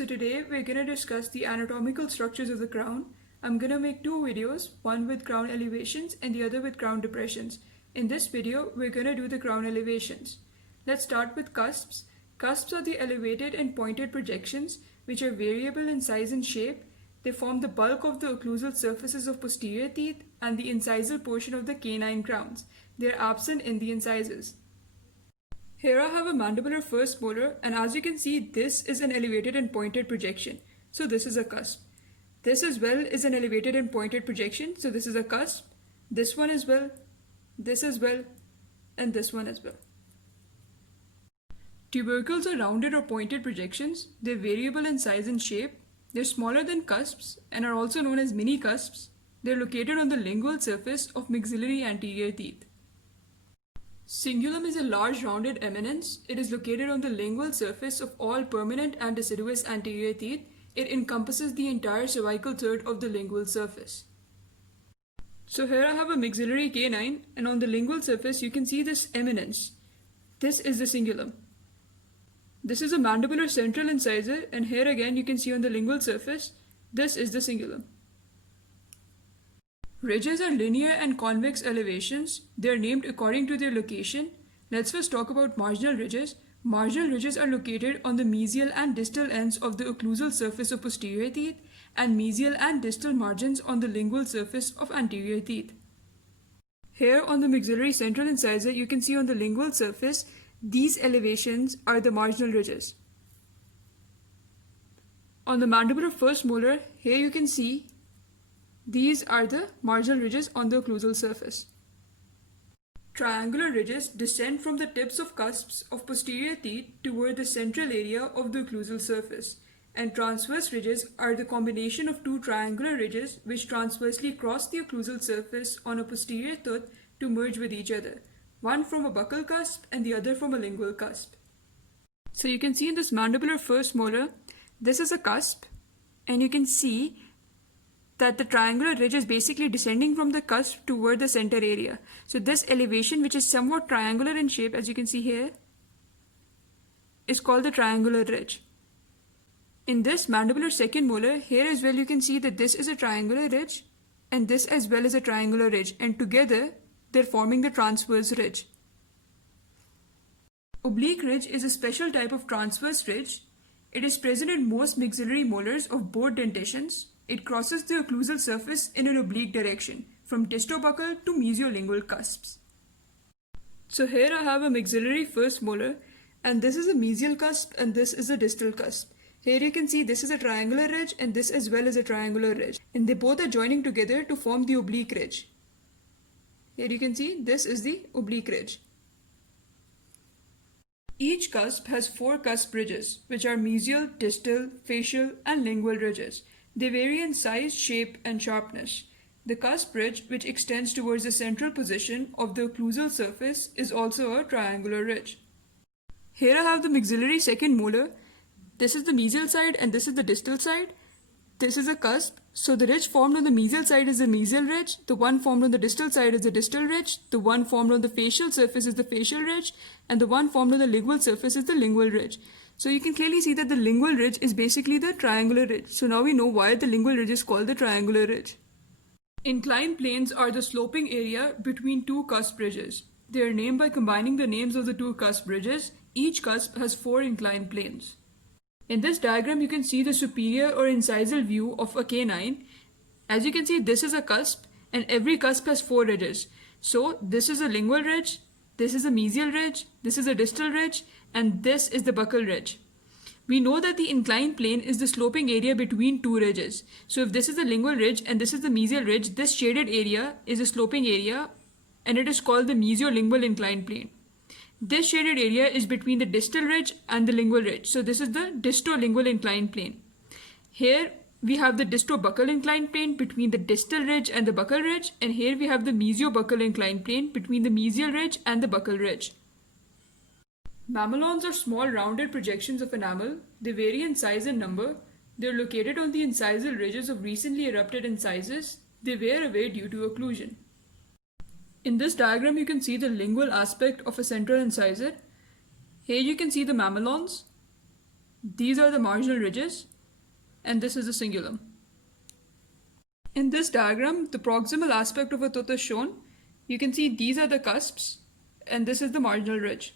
So today we're going to discuss the anatomical structures of the crown. I'm going to make two videos, one with crown elevations and the other with crown depressions. In this video, we're going to do the crown elevations. Let's start with cusps. Cusps are the elevated and pointed projections which are variable in size and shape. They form the bulk of the occlusal surfaces of posterior teeth and the incisal portion of the canine crowns. They are absent in the incisors. Here I have a mandibular first molar, and as you can see, this is an elevated and pointed projection. So this is a cusp. This as well is an elevated and pointed projection. So this is a cusp. This one as well, this as well, and this one as well. Tubercles are rounded or pointed projections. They're variable in size and shape. They're smaller than cusps and are also known as mini cusps. They're located on the lingual surface of maxillary anterior teeth. Cingulum is a large rounded eminence. It is located on the lingual surface of all permanent and deciduous anterior teeth. It encompasses the entire cervical third of the lingual surface. So here I have a maxillary canine, and on the lingual surface you can see this eminence. This is the cingulum. This is a mandibular central incisor, and here again you can see on the lingual surface, this is the cingulum. Ridges are linear and convex elevations. They are named according to their location. Let's first talk about marginal ridges. Marginal ridges are located on the mesial and distal ends of the occlusal surface of posterior teeth and mesial and distal margins on the lingual surface of anterior teeth. Here on the maxillary central incisor, you can see on the lingual surface, these elevations are the marginal ridges. On the mandibular first molar, here you can see these are the marginal ridges on the occlusal surface. Triangular ridges descend from the tips of cusps of posterior teeth toward the central area of the occlusal surface, and transverse ridges are the combination of two triangular ridges which transversely cross the occlusal surface on a posterior tooth to merge with each other, one from a buccal cusp and the other from a lingual cusp. So you can see in this mandibular first molar, this is a cusp, and you can see that the triangular ridge is basically descending from the cusp toward the center area. So this elevation, which is somewhat triangular in shape, as you can see here, is called the triangular ridge. In this mandibular second molar, here as well you can see that this is a triangular ridge and this as well is a triangular ridge, and together they're forming the transverse ridge. Oblique ridge is a special type of transverse ridge. It is present in most maxillary molars of both dentitions. It crosses the occlusal surface in an oblique direction, from distobuccal to mesiolingual cusps. So here I have a maxillary first molar, and this is a mesial cusp and this is a distal cusp. Here you can see this is a triangular ridge and this as well is a triangular ridge, and they both are joining together to form the oblique ridge. Here you can see this is the oblique ridge. Each cusp has four cusp ridges, which are mesial, distal, facial, and lingual ridges. They vary in size, shape, and sharpness. The cusp ridge, which extends towards the central position of the occlusal surface, is also a triangular ridge. Here I have the maxillary second molar. This is the mesial side and this is the distal side. This is a cusp. So the ridge formed on the mesial side is the mesial ridge. The one formed on the distal side is the distal ridge. The one formed on the facial surface is the facial ridge. And the one formed on the lingual surface is the lingual ridge. So you can clearly see that the lingual ridge is basically the triangular ridge. So now we know why the lingual ridge is called the triangular ridge. Inclined planes are the sloping area between two cusp ridges. They are named by combining the names of the two cusp ridges. Each cusp has four inclined planes. In this diagram, you can see the superior or incisal view of a canine. As you can see, this is a cusp and every cusp has four ridges. So this is a lingual ridge, this is a mesial ridge, this is a distal ridge, and this is the buccal ridge. We know that the inclined plane is the sloping area between two ridges. So if this is the lingual ridge and this is the mesial ridge, this shaded area is a sloping area and it is called the mesiolingual inclined plane. This shaded area is between the distal ridge and the lingual ridge. So this is the distolingual inclined plane. Here we have the distobuccal inclined plane between the distal ridge and the buccal ridge, and here we have the mesiobuccal inclined plane between the mesial ridge and the buccal ridge. Mamelons are small rounded projections of enamel. They vary in size and number. They are located on the incisal ridges of recently erupted incisors. They wear away due to occlusion. In this diagram, you can see the lingual aspect of a central incisor. Here you can see the mamelons. These are the marginal ridges, and this is the cingulum. In this diagram, the proximal aspect of a tooth is shown. You can see these are the cusps, and this is the marginal ridge.